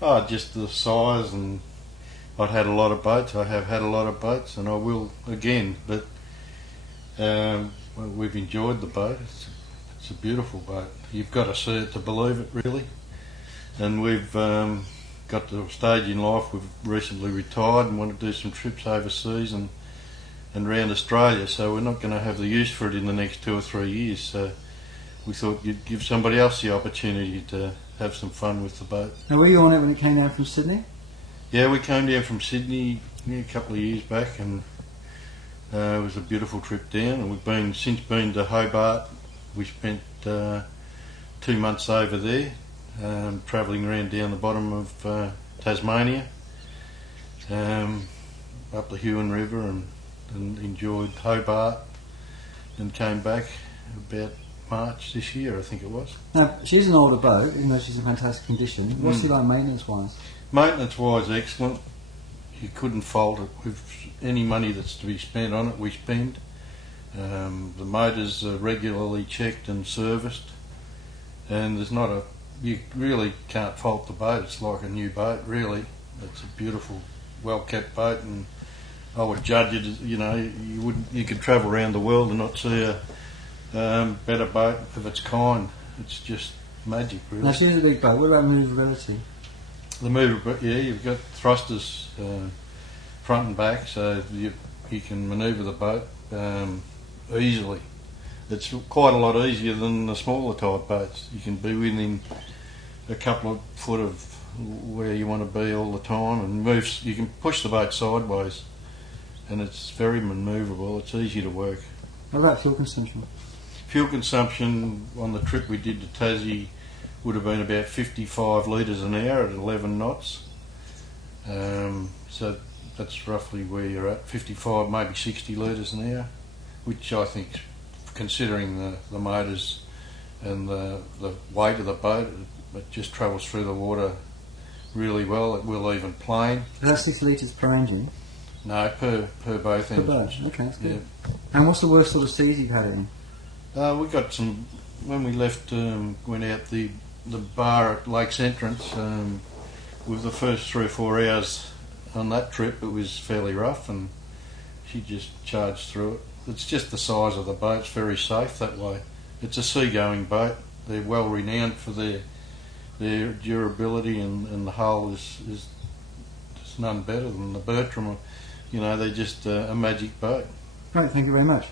Oh, just the size, and I'd had a lot of boats. I have had a lot of boats, and I will again. But well, we've enjoyed the boat. It's a beautiful boat. You've got to see it to believe it, really. And we've got to a stage in life. We've recently retired and want to do some trips overseas and around Australia. So we're not going to have the use for it in the next 2 or 3 years. So we thought you'd give somebody else the opportunity to have some fun with the boat. Now, were you on it when it came down from Sydney? Yeah, we came down from Sydney a couple of years back, and it was a beautiful trip down. And we've since been to Hobart. We spent 2 months over there, travelling around down the bottom of Tasmania, up the Huon River, and enjoyed Hobart, and came back about March this year, I think it was. Now, she's an older boat, even though she's in fantastic condition. What's she like maintenance-wise? Maintenance-wise, excellent. You couldn't fault it. With any money that's to be spent on it, we spend. The motors are regularly checked and serviced, and you really can't fault the boat. It's like a new boat, really. It's a beautiful, well-kept boat, and I would judge it as, you could travel around the world and not see a better boat of its kind. It's just magic, really. Now, she's a big boat. What about manoeuvrability? The mover, yeah, you've got thrusters front and back, so you can manoeuvre the boat easily. It's quite a lot easier than the smaller type boats. You can be within a couple of foot of where you want to be all the time, and you can push the boat sideways, and it's very manoeuvrable. It's easy to work. What about fuel consumption? Fuel consumption on the trip we did to Tassie would have been about 55 litres an hour at 11 knots. So that's roughly where you're at, 55, maybe 60 litres an hour, which I think, considering the motors and the weight of the boat, it just travels through the water really well. It will even plane. Is that 60 litres per engine? No, per both engines. Per boat, okay, that's good. Yeah. And what's the worst sort of seas you've had it in? We got some, when we left, went out the bar at Lake's entrance, with the first 3 or 4 hours on that trip, it was fairly rough, and she just charged through it. It's just the size of the boat. It's very safe that way. It's a seagoing boat. They're well renowned for their durability, and the hull is none better than the Bertram. They're just a magic boat. Great, thank you very much.